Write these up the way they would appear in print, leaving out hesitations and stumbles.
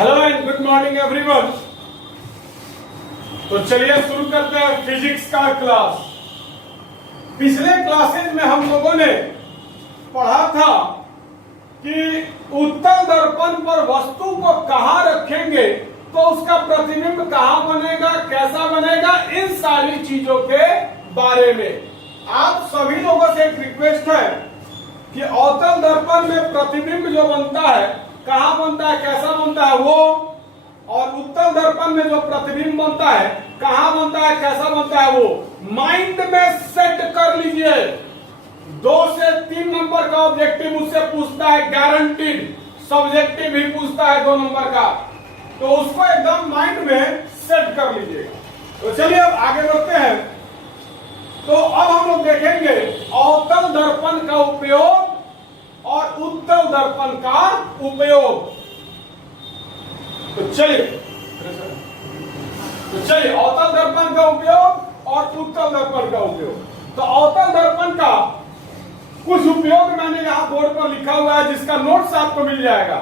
Hello and good morning everyone. तो चलिए शुरू करते हैं फिजिक्स का क्लास। पिछले क्लासेज में हम लोगों ने पढ़ा था कि उत्तल दर्पण पर वस्तु को कहां रखेंगे तो उसका प्रतिबिंब कहां बनेगा, कैसा बनेगा, इन सारी चीजों के बारे में। आप सभी लोगों से एक रिक्वेस्ट है कि अवतल दर्पण में प्रतिबिंब जो बनता है कहां बनता है, कैसा बनता है वो, और उत्तल दर्पण में जो प्रतिबिंब बनता है कहां बनता है, कैसा बनता है वो माइंड में सेट कर लीजिए। 2 से 3 नंबर का ऑब्जेक्टिव मुझसे पूछता है, गारंटीड। सब्जेक्टिव भी पूछता है 2 नंबर का, तो उसको एकदम माइंड में सेट कर लीजिएगा। तो चलिए अब आगे बढ़ते हैं। तो अब हम लोग देखेंगे अवतल दर्पण का उपयोग और उत्तल दर्पण का उपयोग। तो चलिए अवतल दर्पण का उपयोग और उत्तल दर्पण का उपयोग। तो अवतल दर्पण का कुछ उपयोग मैंने यहाँ बोर्ड पर लिखा हुआ है जिसका नोट्स आपको मिल जाएगा,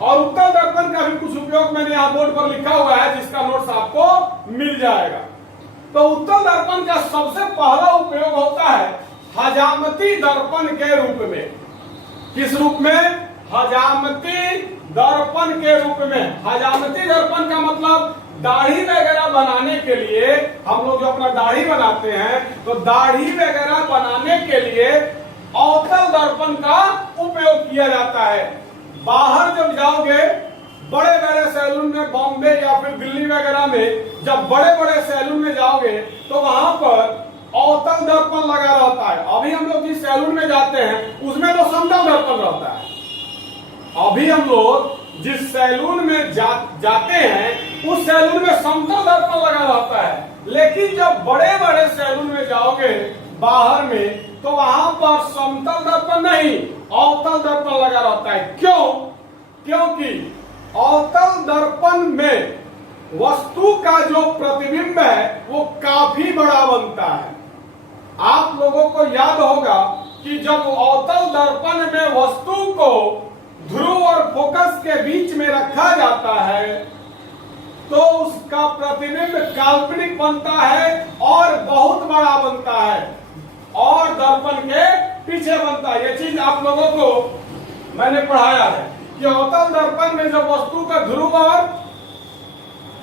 और उत्तल दर्पण का भी कुछ उपयोग मैंने यहाँ बोर्ड पर लिखा हुआ है जिसका नोट्स आपको मिल जाएगा। तो उत्तल दर्पण का सबसे पहला उपयोग होता है हजामती दर्पण के रूप में। किस रूप में? हजामती दर्पण के रूप में। हजामती दर्पण का मतलब दाढ़ी वगैरह बनाने के लिए, हम लोग जो अपना दाढ़ी बनाते हैं तो दाढ़ी वगैरह बनाने के लिए अवतल दर्पण का उपयोग किया जाता है। बाहर जब जाओगे बड़े बड़े सैलून में, बॉम्बे या फिर दिल्ली वगैरह में, जब बड़े बड़े सैलून में जाओगे तो वहां पर अवतल दर्पण लगा रहता है। अभी हम लोग जिस सैलून में जाते हैं उसमें तो समतल दर्पण रहता है। अभी हम लोग जिस सैलून में जाते हैं उस सैलून में समतल दर्पण लगा रहता है, लेकिन जब बड़े बड़े सैलून में जाओगे बाहर में तो वहां पर समतल दर्पण नहीं, अवतल दर्पण लगा रहता है। क्यों? क्योंकि अवतल दर्पण में वस्तु का जो प्रतिबिंब है वो काफी बड़ा बनता है। आप लोगों को याद होगा कि जब अवतल दर्पण में वस्तु को ध्रुव और फोकस के बीच में रखा जाता है तो उसका प्रतिबिंब काल्पनिक बनता है और बहुत बड़ा बनता है और दर्पण के पीछे बनता है। ये चीज आप लोगों को मैंने पढ़ाया है कि अवतल दर्पण में जब वस्तु का ध्रुव और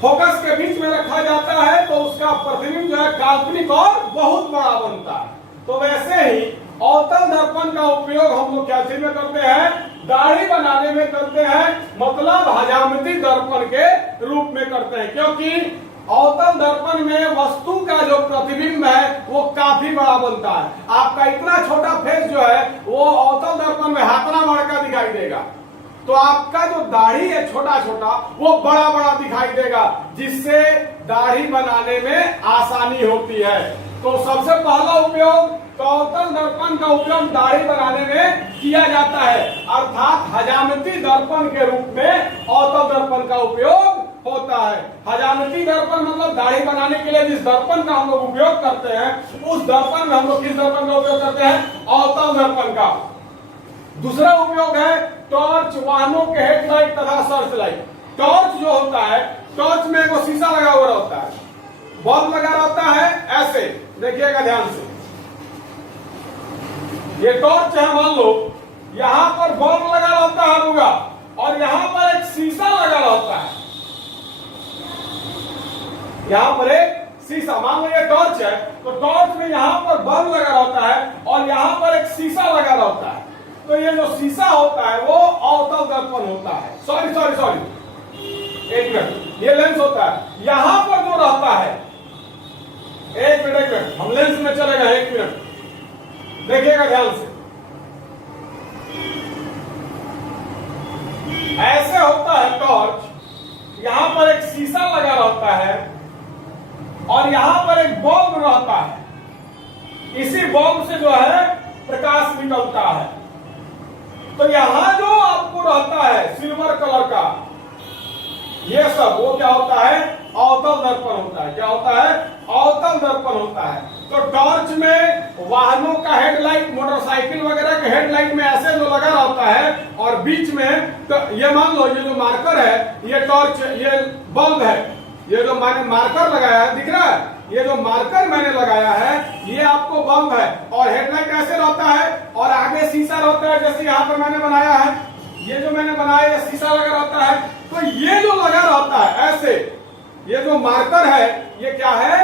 फोकस के बीच में रखा जाता है तो उसका प्रतिबिंब जो है काल्पनिक और बहुत बड़ा बनता है। तो वैसे ही अवतल दर्पण का उपयोग हम लोग क्या चीज में करते हैं? दाढ़ी बनाने में करते हैं, मतलब हजामती दर्पण के रूप में करते हैं, क्योंकि अवतल दर्पण में वस्तु का जो प्रतिबिंब है वो काफी बड़ा बनता है। आपका इतना छोटा फेस जो है वो अवतल दर्पण में हाथना बड़ा का दिखाई देगा, तो आपका जो दाढ़ी है छोटा छोटा वो बड़ा बड़ा दिखाई देगा, जिससे दाढ़ी बनाने में आसानी होती है। तो सबसे पहला उपयोग तो अवतल दर्पण का उपयोग दाढ़ी बनाने में किया जाता है, अर्थात हजामती दर्पण के रूप में अवतल दर्पण का उपयोग होता है। हजामती दर्पण मतलब दाढ़ी बनाने के लिए जिस दर्पण का हम लोग उपयोग करते हैं उस दर्पण में हम लोग किस दर्पण का उपयोग करते हैं? अवतल दर्पण का। दूसरा उपयोग है टॉर्च, वाहनों के हेडलाइट तथा सर्च लाइट। टॉर्च जो होता है, टॉर्च में एक शीशा लगा हुआ रहता है, बल्ब लगा रहता है, ऐसे देखिएगा ध्यान से। ये टॉर्च है, मान लो यहां पर बल्ब लगा रहता है होगा और यहां पर एक शीशा लगा रहता है। यहां पर एक शीशा, मान लो ये टॉर्च है तो टॉर्च में यहां पर बल्ब लगा रहता है और यहां पर एक शीशा लगा रहता है। तो ये जो शीशा होता है वो अवतल दर्पण होता है। सॉरी एक मिनट, ये लेंस होता है। यहां पर जो रहता है, एक मिनट हम लेंस में चलेगा, 1 मिनट देखिएगा ध्यान से। ऐसे होता है टॉर्च, यहां पर एक शीशा लगा रहता है और यहां पर एक बल्ब रहता है। इसी बल्ब से जो है प्रकाश निकलता है। तो यहां जो आपको रहता है सिल्वर कलर का, ये सब वो क्या होता है? अवतल दर्पण होता है। क्या होता है? अवतल दर्पण होता है। तो टॉर्च में वाहनों का हेडलाइट, मोटरसाइकिल वगैरह के हेडलाइट में ऐसे जो लगा रहता है, और बीच में तो ये मान लो ये जो मार्कर है ये टॉर्च, ये बल्ब है, ये जो मैंने मार्कर लगाया है दिख रहा है, ये जो मार्कर मैंने लगाया है ये आपको बल्ब है, और हेडलाइट ऐसे रहता है, और आगे शीशा रहता है जैसे यहाँ पर मैंने बनाया है, ये जो मैंने बनाया है शीशा लगा रहता है। तो ये जो लगा रहता है ऐसे, ये जो मार्कर है ये क्या है,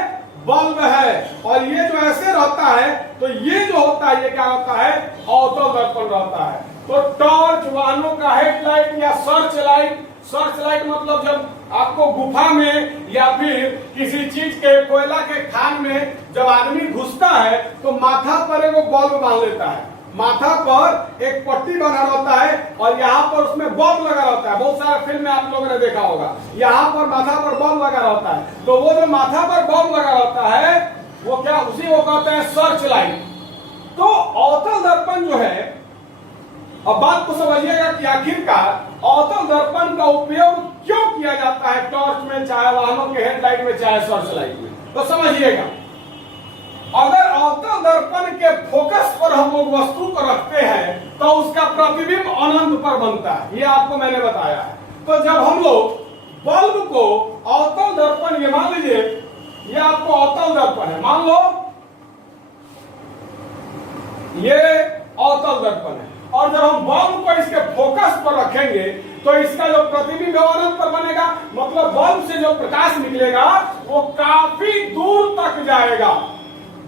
बल्ब है, और ये जो ऐसे रहता है तो ये जो होता है ये क्या होता है, अवतल दर्पण रहता है। तो टॉर्च, वाहनों का हेडलाइट या सर्च लाइट, सर्च लाइट मतलब जब आपको गुफा में या फिर किसी चीज के, कोयला के खान में जब आदमी घुसता है तो माथा पर एक बल्ब बांध लेता है, माथा पर एक पट्टी बना रहता है, और यहाँ पर उसमें बल्ब लगा रहता है। बहुत सारे फिल्म में आप लोगों ने देखा होगा, यहाँ पर माथा पर बल्ब लगा रहता है। तो वो जो माथा पर बल्ब लगा रहता है वो क्या, उसी को कहते हैं सर्च लाइट। तो अवतल दर्पण जो है, अब बात को समझिएगा कि आखिरकार अवतल दर्पण का उपयोग क्यों किया जाता है टॉर्च में, चाहे वाहनों के हेडलाइट में, चाहे सर्च लाइट में। तो समझिएगा, अगर अवतल दर्पण के फोकस पर हम लोग वस्तु को रखते हैं तो उसका प्रतिबिंब अनंत पर बनता है, ये आपको मैंने बताया है। तो जब हम लोग बल्ब को अवतल दर्पण, ये मान लीजिए ये आपको अवतल दर्पण है, मान लो ये अवतल दर्पण है, और जब हम बल्ब को इसके फोकस पर रखेंगे तो इसका जो प्रतिबिंब अनंत पर बनेगा, मतलब बल्ब से जो प्रकाश निकलेगा वो काफी दूर तक जाएगा,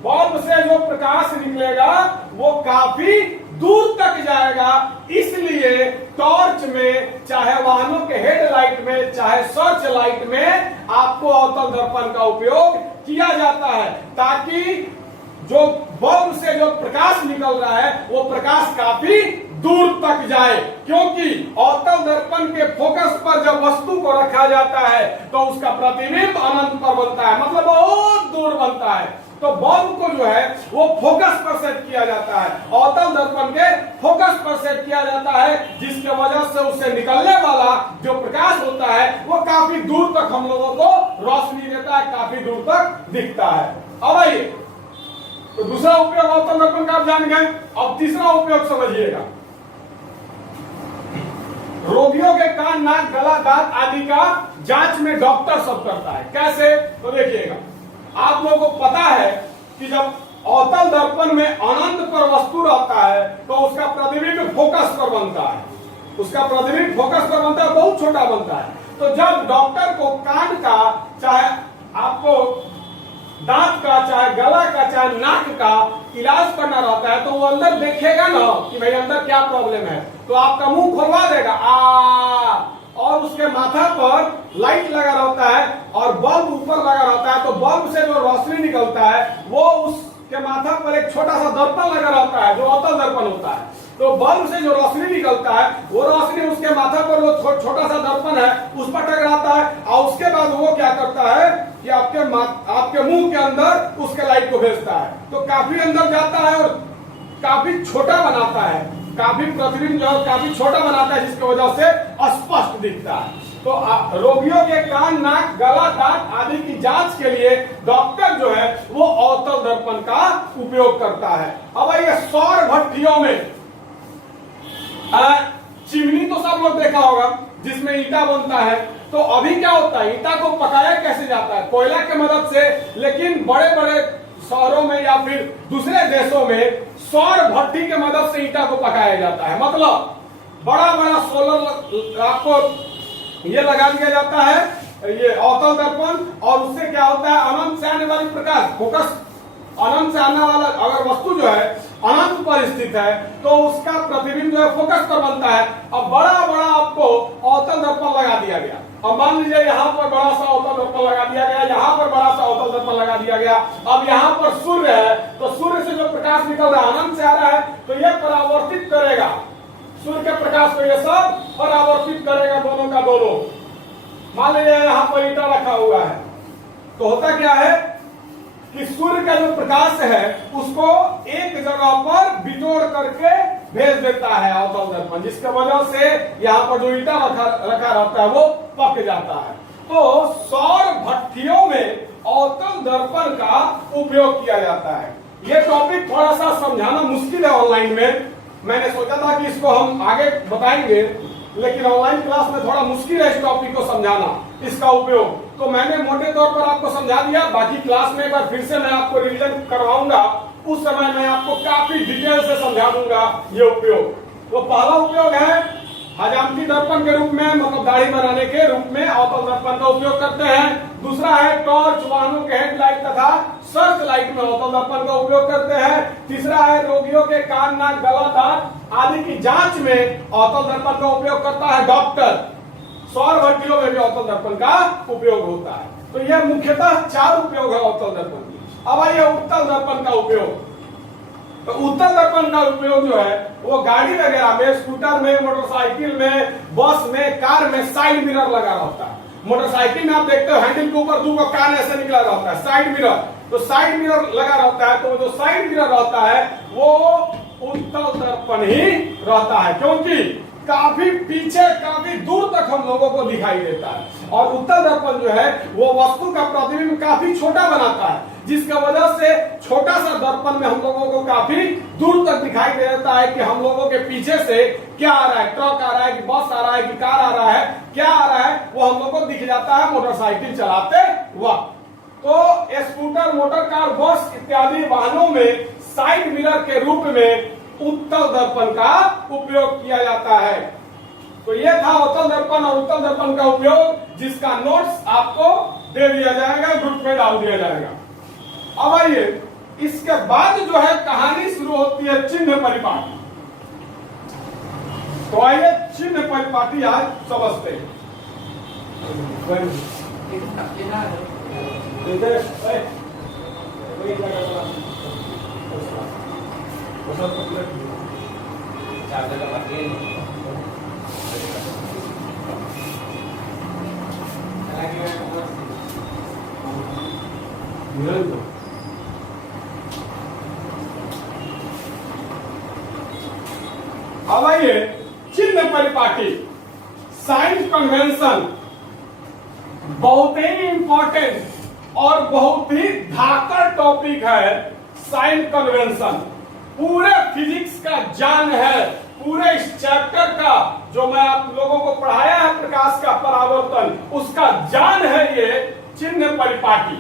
बल्ब से जो प्रकाश निकलेगा वो काफी दूर तक जाएगा। इसलिए टॉर्च में, चाहे वाहनों के हेडलाइट में, चाहे सर्च लाइट में आपको अवतल दर्पण का उपयोग किया जाता है, ताकि जो बल्ब से जो प्रकाश निकल रहा है वो प्रकाश काफी दूर तक जाए, क्योंकि अवतल दर्पण के फोकस पर जब वस्तु को रखा जाता है तो उसका प्रतिबिंब अनंत पर बनता है, मतलब बहुत दूर बनता है। तो बल्ब को जो है वो फोकस पर सेट किया जाता है, अवतल दर्पण के फोकस पर सेट किया जाता है, जिसके वजह से उससे निकलने वाला जो प्रकाश होता है वो काफी दूर तक हम लोगों को रोशनी देता है, काफी दूर तक दिखता है। अब आइए, तो दूसरा उपयोग अवतल दर्पण का आप जान गए। अब तीसरा उपयोग समझिएगा, रोगियों के कान, नाक, गला, दांत आदि का जांच में डॉक्टर सब करता है। कैसे, तो देखिएगा, आप लोगों को पता है कि जब अवतल दर्पण में अनंत पर वस्तु रहता है तो उसका प्रतिबिंब फोकस पर बनता है, उसका प्रतिबिंब फोकस पर बनता है, बहुत छोटा बनता है। तो जब डॉक्टर को कान का, चाहे आपको दांत का, चाहे गला का, चाहे नाक का इलाज करना रहता है, तो वो अंदर देखेगा ना कि भाई अंदर क्या प्रॉब्लम है, तो आपका मुंह खोलवा देगा और उसके माथा पर लाइट लगा रहता है और बल्ब ऊपर लगा रहता है। तो बल्ब से जो रोशनी निकलता है वो उसके माथा पर एक छोटा सा दर्पण लगा रहता है जो अवतल दर्पण होता है। तो बल्ब से जो रोशनी निकलता है वो रोशनी उसके माथा पर वो छोटा सा दर्पण है उस पर टकराता है, और उसके बाद वो क्या करता है कि आपके मुंह के अंदर उसके लाइट को भेजता है, तो काफी अंदर जाता है और काफी छोटा बनाता है, काफी प्रतिबिंब जो है काफी छोटा बनाता है, जिसकी वजह से स्पष्ट दिखता है। तो रोगियों के कान, नाक, गला, दांत आदि की जांच के लिए डॉक्टर जो है वो अवतल दर्पण का उपयोग करता है। अब ये सौर भट्टियों में चिमनी तो सब लोग देखा होगा जिसमें ईटा बनता है। तो अभी क्या होता है, ईटा को पकाया कैसे जाता है, कोयला की मदद से, लेकिन बड़े बड़े शहरों में या फिर दूसरे देशों में सौर भट्टी की मदद से ईटा को पकाया जाता है। मतलब बड़ा बड़ा सोलर आपको ये लगा दिया जाता है, ये अवतल दर्पण, और उससे क्या होता है, अनंत से आने वाली प्रकाश, फोकस अनंत से आने वाला अगर वस्तु जो है अनंत पर स्थित है तो उसका प्रतिबिंब जो है फोकस पर बनता है। अब बड़ा बड़ा आपको अवतल दर्पण लगा दिया गया, अब मान लीजिए यहाँ पर बड़ा सा अवतल दर्पण लगा दिया गया, यहाँ पर बड़ा सा अवतल दर्पण लगा दिया गया। अब यहाँ पर सूर्य है तो सूर्य से जो प्रकाश निकल रहा है अनंत से आ रहा है, तो यह परावर्तित करेगा सूर्य के प्रकाश को, यह सब परावर्तित करेगा दोनों का दोनों। मान लीजिए यहाँ पर ईटा रखा हुआ है, तो होता क्या है कि सूर्य का जो प्रकाश है उसको एक जगह पर बिटोर करके भेज देता है अवतल दर्पण, जिसके वजह से यहाँ पर जो ईटा रखा रहता है वो पक जाता है। तो सौर भट्टियों में अवतल दर्पण का उपयोग किया जाता है। ये टॉपिक थोड़ा सा समझाना मुश्किल है ऑनलाइन में। मैंने सोचा था कि इसको हम आगे बताएंगे, लेकिन ऑनलाइन क्लास में थोड़ा मुश्किल है इस टॉपिक को समझाना, इसका उपयोग। तो मैंने मोटे तौर पर आपको समझा दिया। बाकी क्लास में एक बार फिर से मैं आपको रिवीजन करवाऊंगा, उस समय मैं आपको काफी डिटेल से समझा दूंगा ये उपयोग। तो पहला उपयोग है हजामती दर्पण के रूप में, मतलब दाढ़ी बनाने के रूप में अवतल दर्पण का उपयोग करते हैं। दूसरा है टॉर्च, वाहनों के हेडलाइट तथा सर्च लाइट में अवतल दर्पण का उपयोग करते हैं। तीसरा है रोगियों के कान, नाक, गला, दांत आदि की जांच में अवतल दर्पण का उपयोग करता है डॉक्टर। सौर भट्टियों में भी अवतल दर्पण का उपयोग होता है। तो यह मुख्यतः 4 उपयोग है अवतल दर्पण की। अब आइए उत्तल दर्पण का उपयोग। तो उत्तल दर्पण का उपयोग जो है वो गाड़ी वगैरह में, स्कूटर में, मोटरसाइकिल में, बस में, कार में साइड मिरर लगा रहता है। मोटरसाइकिल में आप देखते हो हैंडल के ऊपर 2 कान ऐसे निकला रहता है, साइड मिरर। तो साइड मिरर लगा रहता है, तो जो साइड मिरर रहता है वो उत्तल दर्पण ही रहता है, क्योंकि काफी पीछे, काफी दूर तक हम लोगों को दिखाई देता है। और उत्तल दर्पण जो है वो वस्तु का प्रतिबिंब काफी छोटा बनाता है, जिसका वजह से छोटा सा दर्पण में हम लोगों को काफी दूर तक दिखाई देता है कि हम लोगों के पीछे से क्या आ रहा है, ट्रक आ रहा है कि बस आ रहा है कि कार आ रहा है, क्या आ रहा है वो हम लोग को दिख जाता है मोटरसाइकिल चलाते वक्त। तो स्कूटर, मोटर कार, बस इत्यादि वाहनों में साइड मिरर के रूप में उत्तल दर्पण का उपयोग किया जाता है। तो यह था अवतल दर्पण और उत्तल दर्पण का उपयोग, जिसका नोट्स आपको दे दिया जाएगा, ग्रुप में डाल दिया जाएगा। अब आइए, इसके बाद जो है कहानी शुरू होती है चिन्ह परिपाटी। तो आइए चिन्ह परिपाटी आज समझते हैं। अब आइए चिन्ह परिपाटी, साइन कन्वेंशन, बहुत ही इंपॉर्टेंट और बहुत ही धाकड़ टॉपिक है साइन कन्वेंशन। पूरे फिजिक्स का जान है, पूरे इस चैप्टर का जो मैं आप लोगों को पढ़ाया है प्रकाश का परावर्तन, उसका जान है ये चिन्ह परिपाटी।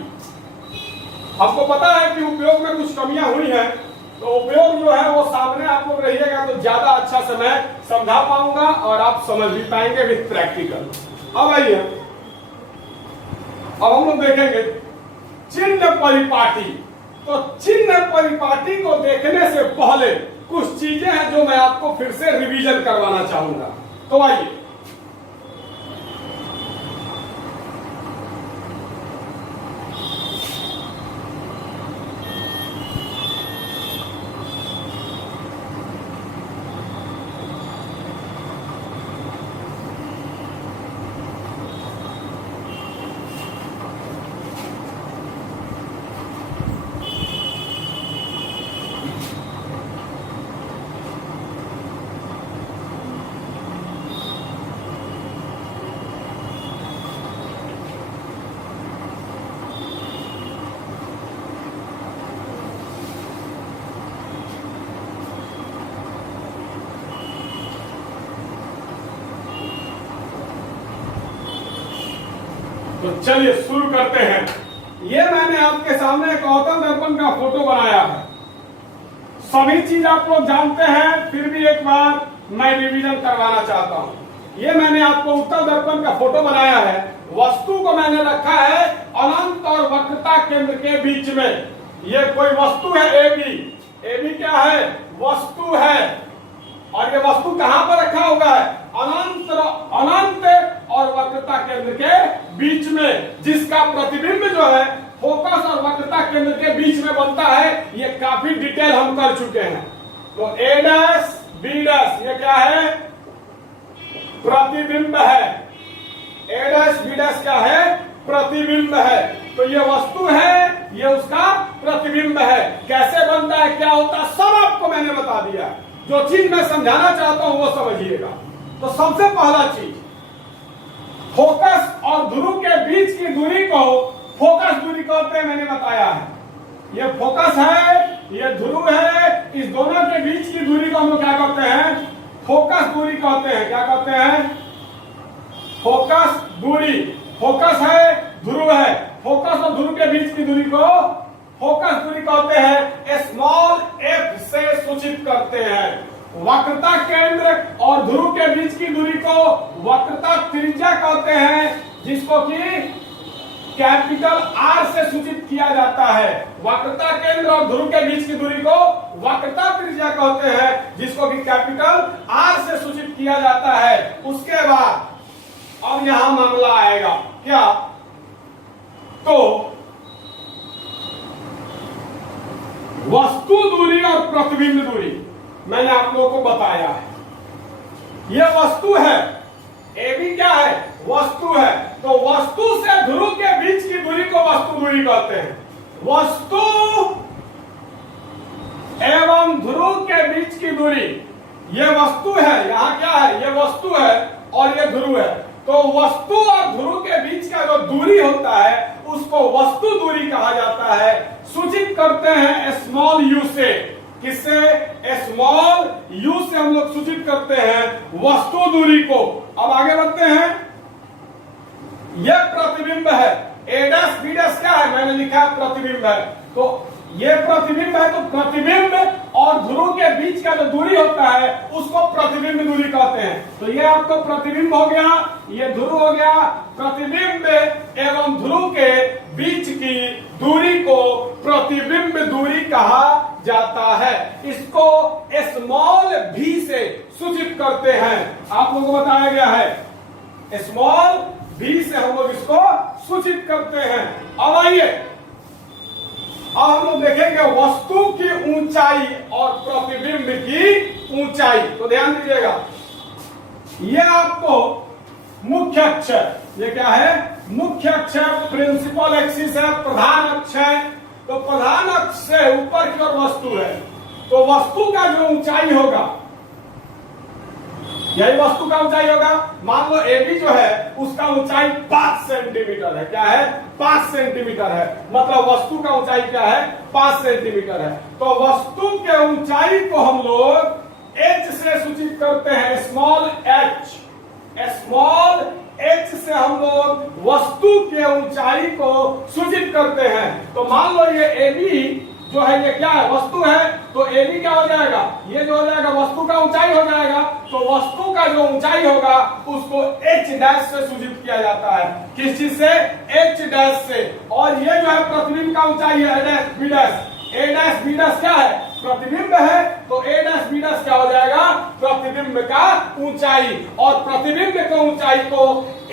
आपको पता है कि उपयोग में कुछ कमियां हुई हैं, तो उपयोग जो है वो सामने आप लोग रहिएगा तो ज्यादा अच्छा से मैं समझा पाऊंगा और आप समझ भी पाएंगे विद प्रैक्टिकल। अब आइए, अब हम लोग देखेंगे चिन्ह परिपाटी। तो चिन्ह परिपाटी को देखने से पहले कुछ चीजें हैं जो मैं आपको फिर से रिवीजन करवाना चाहूंगा। तो आइए, तो चलिए शुरू करते हैं। ये मैंने आपके सामने एक अवतल दर्पण का फोटो बनाया है। सभी चीज आप लोग जानते हैं, फिर भी एक बार मैं रिवीजन करवाना चाहता हूं। ये मैंने आपको उत्तल दर्पण का फोटो बनाया है। वस्तु को मैंने रखा है अनंत और वक्रता केंद्र के बीच में। ये कोई वस्तु है एबी। एबी क्या है? वस्तु है। और ये वस्तु कहां पर रखा हुआ है? अनंत और वक्रता केंद्र के बीच में, जिसका प्रतिबिंब जो है फोकस और वक्रता केंद्र के बीच में बनता है। ये काफी डिटेल हम कर चुके हैं। तो ए डैश बी डैश ये क्या है? प्रतिबिंब है। ए डैश बी डैश क्या है? प्रतिबिंब है। तो ये वस्तु है, ये उसका प्रतिबिंब है। कैसे बनता है, क्या होता है, सब आपको मैंने बता दिया। जो चीज मैं समझाना चाहता हूं वो समझिएगा। तो सबसे पहला चीज, फोकस और ध्रुव के बीच की दूरी को फोकस दूरी कहते हैं, मैंने बताया है। ये फोकस है, ये ध्रुव है, इस दोनों के बीच की दूरी को हम लोग क्या कहते हैं? फोकस दूरी कहते हैं। क्या कहते हैं? फोकस दूरी। फोकस है, ध्रुव है, फोकस और ध्रुव के बीच की दूरी को फोकस दूरी कहते हैं। स्मॉल एफ से सूचित करते हैं। वक्रता केंद्र और ध्रुव के बीच की दूरी को वक्रता त्रिज्या कहते हैं, जिसको कि कैपिटल आर से सूचित किया जाता है। वक्रता केंद्र और ध्रुव के बीच की दूरी को वक्रता त्रिज्या कहते हैं, जिसको कि कैपिटल आर से सूचित किया जाता है। उसके बाद अब यहां मामला आएगा क्या? तो वस्तु दूरी और प्रतिबिंब दूरी मैंने आप लोगों को बताया है। यह वस्तु है, ए भी क्या है? वस्तु है। तो वस्तु से ध्रुव के बीच की दूरी को वस्तु दूरी कहते हैं। वस्तु एवं ध्रुव के बीच की दूरी, यह वस्तु है, यहां क्या है? यह वस्तु है और यह ध्रुव है। तो वस्तु और ध्रुव के बीच का जो दूरी होता है उसको वस्तु दूरी कहा जाता है। सूचित करते हैं स्मॉल यू से। किससे? स्मॉल यू से हम लोग सूचित करते हैं वस्तु दूरी को। अब आगे बढ़ते हैं। यह प्रतिबिंब है। ए डैश बी डैश क्या है? मैंने लिखा है प्रतिबिंब है। तो ये प्रतिबिंब है, तो प्रतिबिंब और ध्रुव के बीच का जो दूरी होता है उसको प्रतिबिंब दूरी कहते हैं। तो ये आपको प्रतिबिंब हो गया, ये ध्रुव हो गया। प्रतिबिंब एवं ध्रुव के बीच की दूरी को प्रतिबिंब दूरी कहा जाता है। इसको स्मॉल भी से सूचित करते हैं। आप लोगों को बताया गया है स्मॉल भी से हम लोग इसको सूचित करते हैं। अब आइए, अब हम लोग देखेंगे वस्तु की ऊंचाई और प्रतिबिंब की ऊंचाई। तो ध्यान दीजिएगा, यह आपको मुख्य अक्ष है। ये क्या है? मुख्य अक्ष है, प्रिंसिपल एक्सिस है, प्रधान अक्ष है। तो प्रधान अक्ष से ऊपर की ओर वस्तु है। तो वस्तु का जो ऊंचाई होगा, यही वस्तु का ऊंचाई होगा। मान लो AB जो है उसका ऊंचाई 5 सेंटीमीटर है। क्या है? 5 सेंटीमीटर है। मतलब वस्तु का ऊंचाई क्या है? 5 सेंटीमीटर है। तो वस्तु के ऊंचाई को हम लोग H से सूचित करते हैं, स्मॉल h। स्मॉल h से हम लोग वस्तु के ऊंचाई को सूचित करते हैं। तो मान लो ये AB जो है ये क्या है? वस्तु है। तो AB क्या हो जाएगा? ये जो हो जाएगा वस्तु का ऊंचाई हो जाएगा। तो वस्तु का जो ऊंचाई होगा उसको H डैश से सूचित किया जाता है। किस चीज से? H डैश से। और ये जो है प्रतिबिंब का ऊंचाई है A dash B dash. A dash B dash क्या है? प्रतिबिंब है। तो A डैश B डैश क्या हो जाएगा? प्रतिबिंब का ऊंचाई। और प्रतिबिंब की ऊंचाई को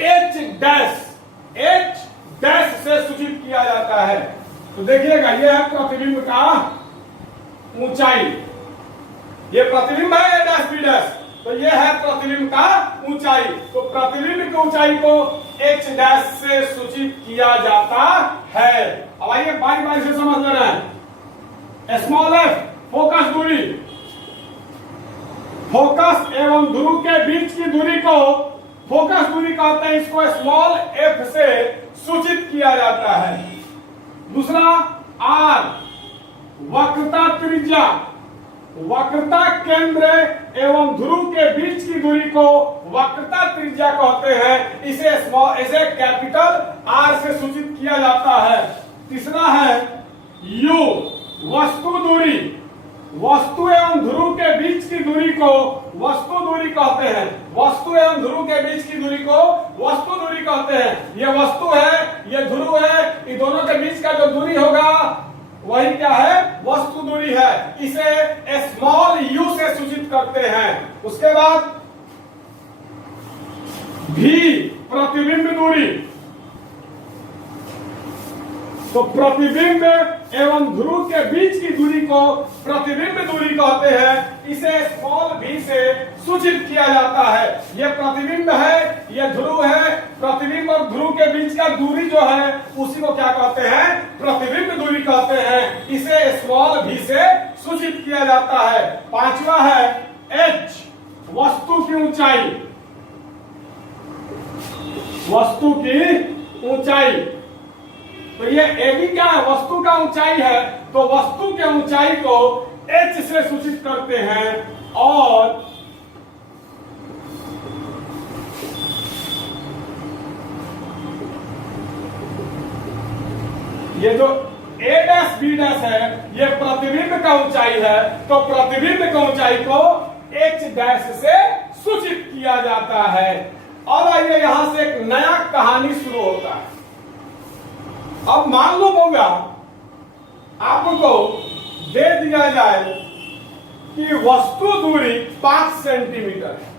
H डैश से सूचित किया जाता है। तो देखिएगा, यह है प्रतिबिंब का ऊंचाई। ये प्रतिबिंब है A डैश B डैश। तो यह है प्रतिबिंब का ऊंचाई। तो प्रतिबिंब की ऊंचाई को H डैश से सूचित किया जाता है। अब आइए बारी बारी से समझ लेना है। स्मॉल एफ फोकस दूरी, फोकस एवं ध्रुव के बीच की दूरी को फोकस दूरी कहते हैं। इसको स्मॉल एफ से सूचित किया जाता है। दूसरा आर वक्रता त्रिज्या, वक्रता केंद्र एवं ध्रुव के बीच की दूरी को वक्रता त्रिज्या कहते हैं। इसे कैपिटल आर से सूचित किया जाता है। तीसरा है यू वस्तु दूरी, वस्तु एवं ध्रुव के बीच की दूरी को वस्तु दूरी कहते हैं। वस्तु एवं ध्रुव के बीच की दूरी को वस्तु दूरी कहते हैं। यह वस्तु है, यह ध्रुव है, इन दोनों के बीच का जो दूरी होगा वही क्या है? वस्तु दूरी है। इसे स्मॉल यू से सूचित करते हैं। उसके बाद भी प्रतिबिंब दूरी, तो प्रतिबिंब एवं ध्रुव के बीच की दूरी को प्रतिबिंब दूरी कहते हैं। इसे स्मॉल भी से सूचित किया जाता है। यह प्रतिबिंब है, यह ध्रुव है। प्रतिबिंब और ध्रुव के बीच का दूरी जो है उसी को क्या कहते हैं? प्रतिबिंब दूरी कहते हैं। इसे स्मॉल भी से सूचित किया जाता है। पांचवा है H वस्तु की ऊंचाई, वस्तु की ऊंचाई। तो ये AB क्या है? वस्तु का ऊंचाई है, तो वस्तु के ऊंचाई को h से सूचित करते हैं। और ये जो A डैश B डैश है, ये प्रतिबिंब का ऊंचाई है, तो प्रतिबिंब की ऊंचाई को h डैश से सूचित किया जाता है। अब आइए यहां से एक नया कहानी शुरू होता है। अब मान लो बउआ, आपको दे दिया जाए कि वस्तु दूरी 5 सेंटीमीटर है,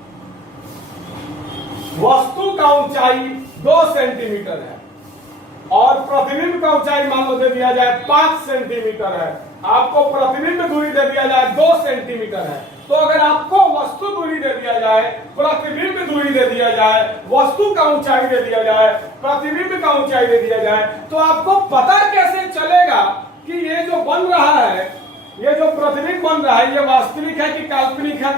वस्तु का ऊंचाई 2 सेंटीमीटर है और प्रतिबिंब का ऊंचाई मान लो दे दिया जाए 5 सेंटीमीटर है। आपको प्रतिबिंब दूरी दे दिया जाए 2 सेंटीमीटर है। तो अगर आपको वस्तु दूरी दे दिया जाए, प्रतिबिंब दूरी दे दिया जाए, वस्तु का ऊंचाई दे दिया जाए, प्रतिबिंब का ऊंचाई दे दिया जाए, तो आपको पता कैसे चलेगा कि ये जो बन रहा है, ये जो प्रतिबिंब बन रहा है, ये वास्तविक है कि काल्पनिक है?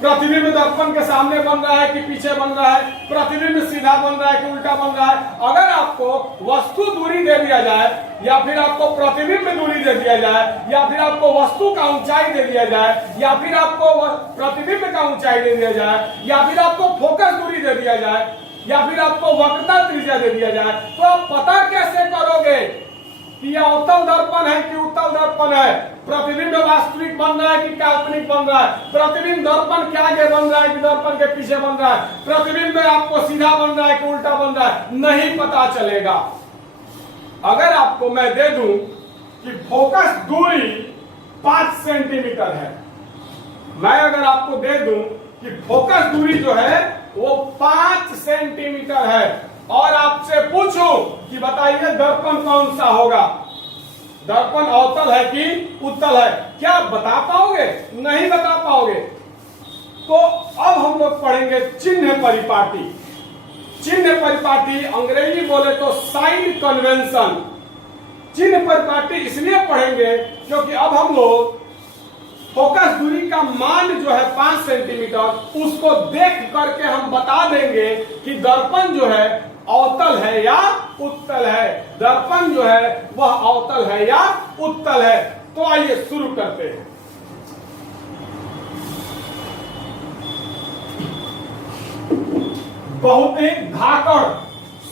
प्रतिबिंब दर्पण के सामने बन रहा है कि पीछे बन रहा है? प्रतिबिंब सीधा बन रहा है कि उल्टा बन रहा है? अगर आपको वस्तु दूरी दे दिया जाए, या फिर आपको प्रतिबिंब दूरी दे दिया जाए, या फिर आपको वस्तु का ऊंचाई दे दिया जाए, या फिर आपको प्रतिबिंब का ऊंचाई दे दिया जाए, या फिर आपको फोकस दूरी दे दिया जाए, या फिर आपको वक्रता त्रिज्या दे दिया जाए, तो आप पता कैसे करोगे कि यह अवतल दर्पण है कि उत्तल दर्पण है? प्रतिबिंब वास्तविक बन रहा है कि काल्पनिक बन रहा है? प्रतिबिंब दर्पण के आगे बन रहा है कि दर्पण के पीछे बन रहा है? प्रतिबिंब में आपको सीधा बन रहा है कि उल्टा बन रहा है? नहीं पता चलेगा। अगर आपको मैं दे दूं कि फोकस दूरी 5 सेंटीमीटर है, मैं अगर आपको दे दूं कि फोकस दूरी जो है वो 5 सेंटीमीटर है, और आपसे पूछूं कि बताइए दर्पण कौन सा होगा, दर्पण अवतल है कि उत्तल है, क्या आप बता पाओगे? नहीं बता पाओगे। तो अब हम लोग पढ़ेंगे चिन्ह परिपाटी। चिन्ह परिपाटी अंग्रेजी बोले तो साइन कन्वेंशन। चिन्ह परिपाटी इसलिए पढ़ेंगे क्योंकि अब हम लोग फोकस दूरी का मान जो है 5 सेंटीमीटर, उसको देख करके हम बता देंगे कि दर्पण जो है अवतल है या उत्तल है, दर्पण जो है वह अवतल है या उत्तल है। तो आइए शुरू करते हैं। बहुत ही धाकड़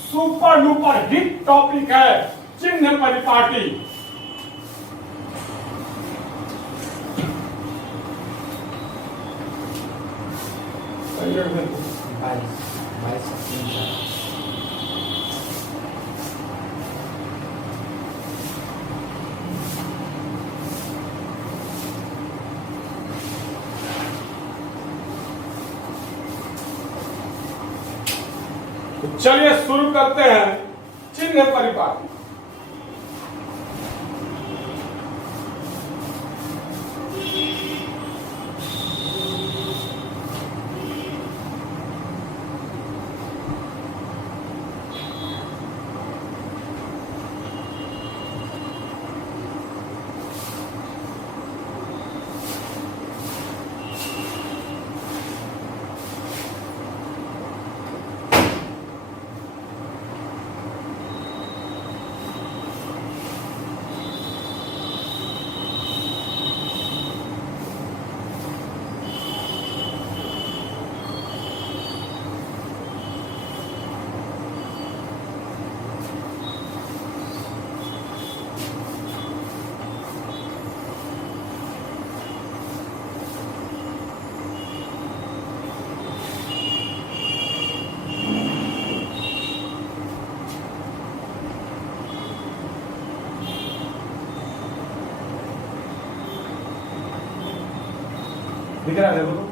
सुपर डुपर हिट टॉपिक है चिन्ह परिपाटी। चलिए शुरू करते हैं चिन्ह परिपाटी। दिख रहा है देखो।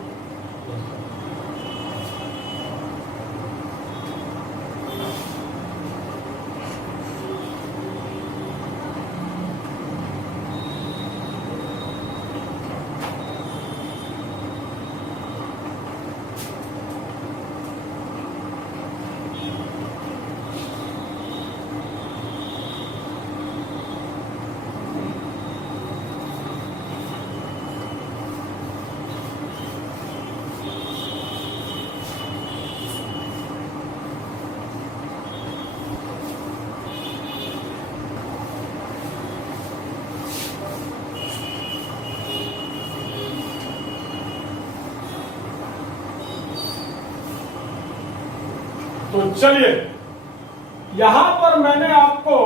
तो चलिए, यहां पर मैंने आपको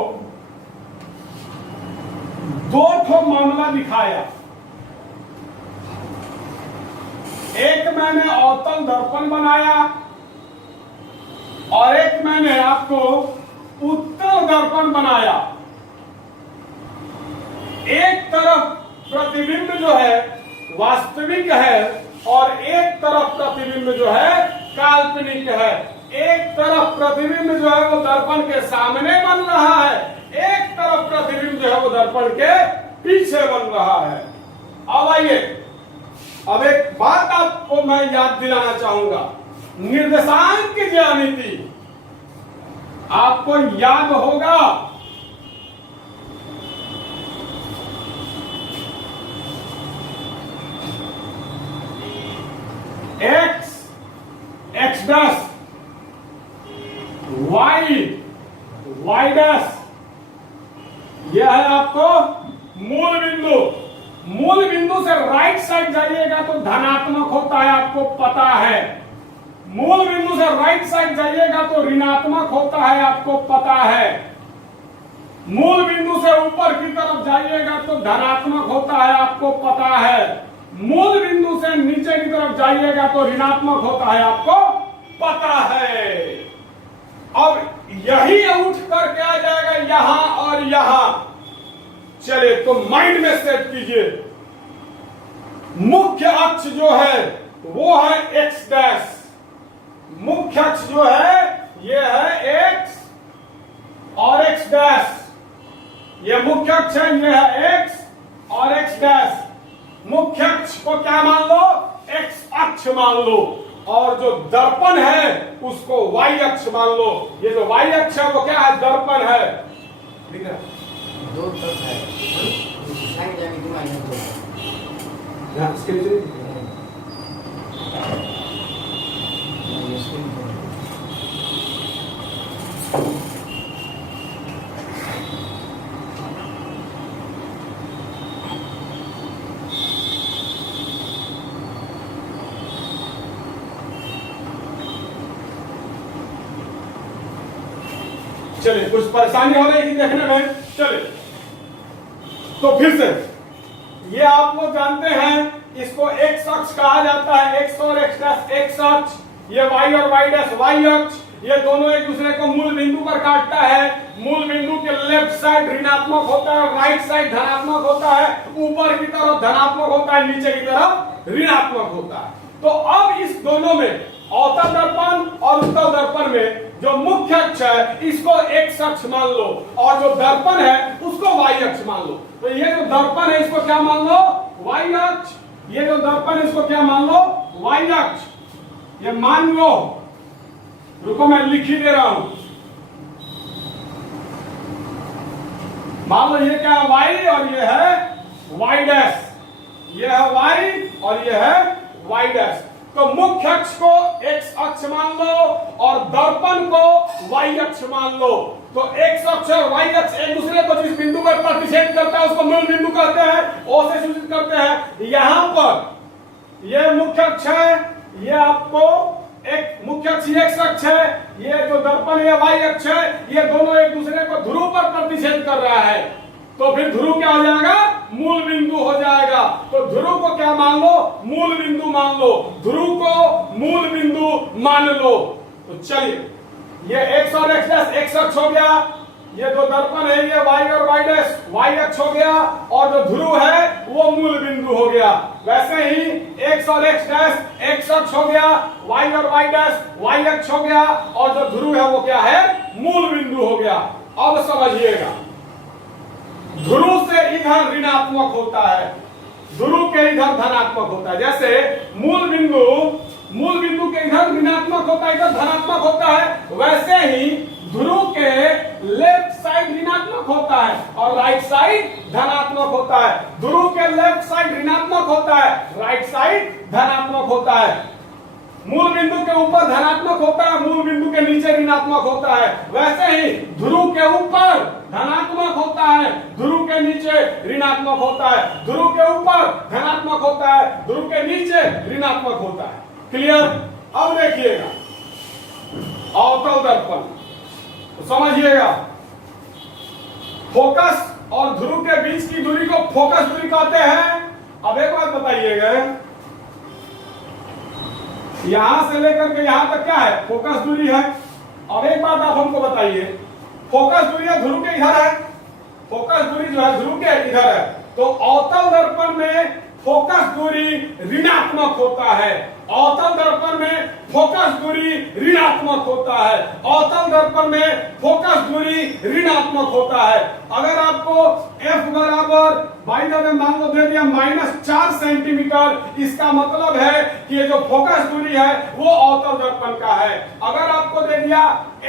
दो ठो मामला दिखाया। एक मैंने अवतल दर्पण बनाया और एक मैंने आपको उत्तल दर्पण बनाया। एक तरफ प्रतिबिंब जो है वास्तविक है और एक तरफ प्रतिबिंब जो है काल्पनिक है। एक तरफ प्रतिबिंब जो है वो दर्पण के सामने बन रहा है, एक तरफ प्रतिबिंब जो है वो दर्पण के पीछे बन रहा है। अब आइए, अब एक बात आपको मैं याद दिलाना चाहूंगा। निर्देशांक की ज्यामिति आपको याद होगा। X, X dash, Y, Y dash, यह है आपको मूल बिंदु। मूल बिंदु से राइट साइड जाइएगा तो धनात्मक होता है, आपको पता है। मूल बिंदु से राइट साइड जाइएगा तो ऋणात्मक होता है, आपको पता है। मूल बिंदु से ऊपर की तरफ जाइएगा तो धनात्मक होता है, आपको पता है। मूल बिंदु से नीचे की तरफ जाइएगा तो ऋणात्मक होता है, आपको पता है। अब यही उठ करके आ जाएगा यहां और यहां। चलिए, तो माइंड में सेट कीजिए। मुख्य अक्ष जो है वो है एक्स डैश। मुख्य अक्ष जो है ये है एक्स और एक्स डैश। ये मुख्य अक्ष है, ये है एक्स और एक्स डैश। मुख्य अक्ष को क्या मान लो? एक्स अक्ष मान लो। और जो दर्पण है उसको वाई अक्ष मान लो। ये जो वाई अक्ष है वो क्या है? दर्पण है। ठीक है, दो तक है चलिए, कुछ परेशानी हो रही थी देखने में। चलिए, तो फिर से ये आप लोग जानते हैं, इसको एक्स अक्ष कहा जाता है। एक्स और एक्स डैश एक्स अक्ष, ये वाई और वाई डैश वाई अक्ष। ये दोनों एक दूसरे को मूल बिंदु पर काटता है। मूल बिंदु के लेफ्ट साइड ऋणात्मक होता है, राइट साइड धनात्मक होता है। ऊपर की तरफ धनात्मक होता है, नीचे की तरफ ऋणात्मक होता है। तो अब इस दोनों में, अवतल दर्पण और उत्तल दर्पण में, जो मुख्य अक्ष है इसको एक्स अक्ष मान लो और जो दर्पण है उसको वाई अक्ष मान लो। तो ये जो दर्पण है इसको क्या मान लो? वाई अक्ष। ये जो दर्पण है इसको क्या मान लो? वाई अक्ष। ये मान लो, रुको मैं लिख ही दे रहा हूं। मान लो ये क्या है? वाई और ये है वाई डैश। ये है वाई और ये है वाई डैश। तो मुख्य अक्ष को एक्स अक्ष मान लो और दर्पण को वाई अक्ष मान लो। तो एक्स अक्ष और वाई अक्ष एक दूसरे को जिस बिंदु पर प्रतिच्छेद करता है उसको मूल बिंदु कहते हैं, ओ से सूचित करते हैं। यहां पर ये मुख्य अक्ष है, ये आपको एक मुख्य अक्ष एक्स अक्ष है, ये जो दर्पण है वाई अक्ष है। ये दोनों एक दूसरे को ध्रुव पर प्रतिच्छेद कर रहा है। तो फिर ध्रुव क्या हो जाएगा? मूल बिंदु हो जाएगा। तो ध्रुव को क्या मान लो? मूल बिंदु मान लो। ध्रुव को मूल बिंदु मान लो। तो चलिए, ये एक्स और एक्स डैश एक्स अक्ष हो गया। ये जो दर्पण है ये वाई और वाई डैश वाई अक्ष हो गया और जो ध्रुव है वो मूल बिंदु हो गया। वैसे ही एक्स और एक्स डैश एक्स अक्ष हो गया, वाई और वाई डैश वाई अक्ष हो गया और जो ध्रुव है वो क्या है? मूल बिंदु हो गया। अब समझिएगा, ध्रुव से इधर ऋणात्मक होता है, ध्रुव के इधर धनात्मक होता है। जैसे मूल बिंदु के इधर ऋणात्मक होता है, इधर धनात्मक होता है। वैसे ही ध्रुव के लेफ्ट साइड ऋणात्मक होता है और राइट साइड धनात्मक होता है। ध्रुव के लेफ्ट साइड ऋणात्मक होता है, राइट साइड धनात्मक होता है। मूल बिंदु के ऊपर धनात्मक होता है, मूल बिंदु के नीचे ऋणात्मक होता है। वैसे ही ध्रुव के ऊपर धनात्मक होता है, ध्रुव के नीचे ऋणात्मक होता है। ध्रुव के ऊपर धनात्मक होता है, ध्रुव के नीचे ऋणात्मक होता है। क्लियर? अब देखिएगा, अवतल दर्पण। तो समझिएगा, फोकस और ध्रुव के बीच की दूरी को फोकस दूरी कहते हैं। अब एक बात बताइएगा, यहां से लेकर के यहां तक क्या है, फोकस दूरी है। अब एक बात आप हमको बताइए, फोकस दूरी ध्रुव के इधर है, फोकस दूरी जो है ध्रुव के इधर है, तो अवतल दर्पण में फोकस दूरी ऋणात्मक होता है। अवतल दर्पण में फोकस दूरी ऋणात्मक होता है। अवतल दर्पण में फोकस दूरी ऋणात्मक होता है। अगर आपको F बराबर बाई ने मान लो दे दिया -4 सेंटीमीटर, इसका मतलब है कि ये जो फोकस दूरी है वो अवतल दर्पण का है। अगर आपको दे दिया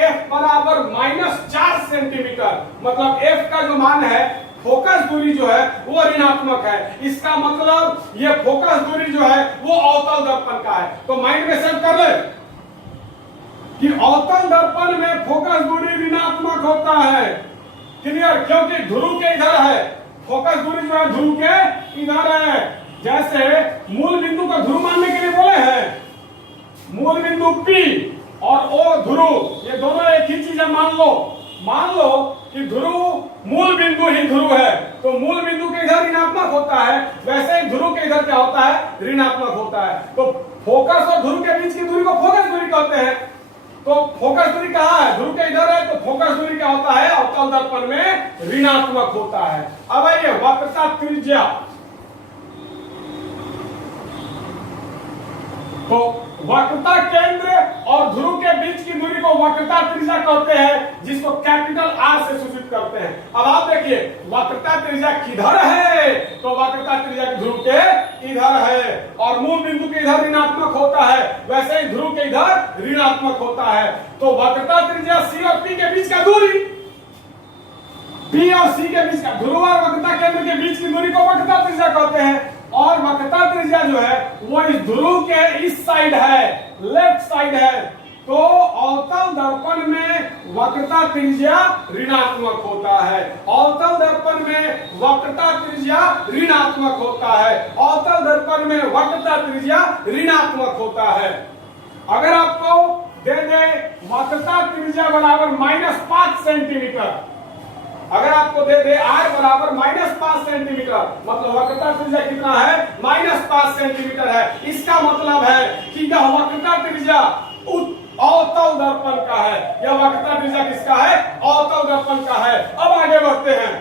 F बराबर -4 सेंटीमीटर, मतलब F का जो मान है, फोकस दूरी जो है वो ऋणात्मक है, इसका मतलब ये फोकस दूरी जो है वो अवतल दर्पण का है। तो माइंड में सेट कर ले कि अवतल दर्पण में फोकस दूरी ऋणात्मक होता है। क्लियर? क्योंकि ध्रुव के इधर है, फोकस दूरी जो है ध्रुव के इधर है। जैसे मूल बिंदु को ध्रुव मानने के लिए बोले हैं, मूल बिंदु P और O ध्रुव, ये दोनों एक ही चीज है। मान लो कि ध्रुव मूल बिंदु ही ध्रुव है, तो मूल बिंदु के इधर ऋणात्मक होता है, वैसे ही ध्रुव के इधर क्या होता है, ऋणात्मक होता है। तो फोकस और ध्रुव के बीच की दूरी को फोकस दूरी कहते हैं। तो फोकस दूरी कहाँ है, ध्रुव के इधर है, तो फोकस दूरी क्या होता है, अवतल दर्पण में ऋणात्मक होता है। अब आइए वक्रता त्रिज्या, तो वक्रता केंद्र और ध्रुव के बीच की दूरी को वक्रता त्रिज्या कहते हैं, जिसको कैपिटल R से सूचित करते हैं। अब आप देखिए वक्रता त्रिज्या किधर है, तो वक्रता त्रिज्या ध्रुव के इधर है और मूल बिंदु के इधर ऋणात्मक होता है, वैसे ही ध्रुव के इधर ऋणात्मक होता है। तो वक्रता त्रिज्या C और P के बीच का दूरी, P और C के बीच का, ध्रुव और वक्रता केंद्र के बीच की दूरी को वक्रता त्रिज्या कहते हैं। और वक्रता त्रिज्या जो है वो इस ध्रुव के इस साइड है, लेफ्ट साइड है। तो अवतल दर्पण में वक्रता त्रिज्या ऋणात्मक होता है। अवतल दर्पण में वक्रता त्रिज्या ऋणात्मक होता है। अवतल दर्पण में वक्रता त्रिज्या ऋणात्मक होता है। अगर आपको दे दे वक्रता त्रिज्या बराबर -5 सेंटीमीटर, अगर आपको दे दे R बराबर -5 सेंटीमीटर, मतलब वक्रता त्रिज्या कितना है, -5 सेंटीमीटर है। इसका मतलब है कि यह वक्रता त्रिज्या अवतल दर्पण का है। यह वक्रता त्रिज्या किसका है, अवतल दर्पण का है। अब आगे बढ़ते हैं,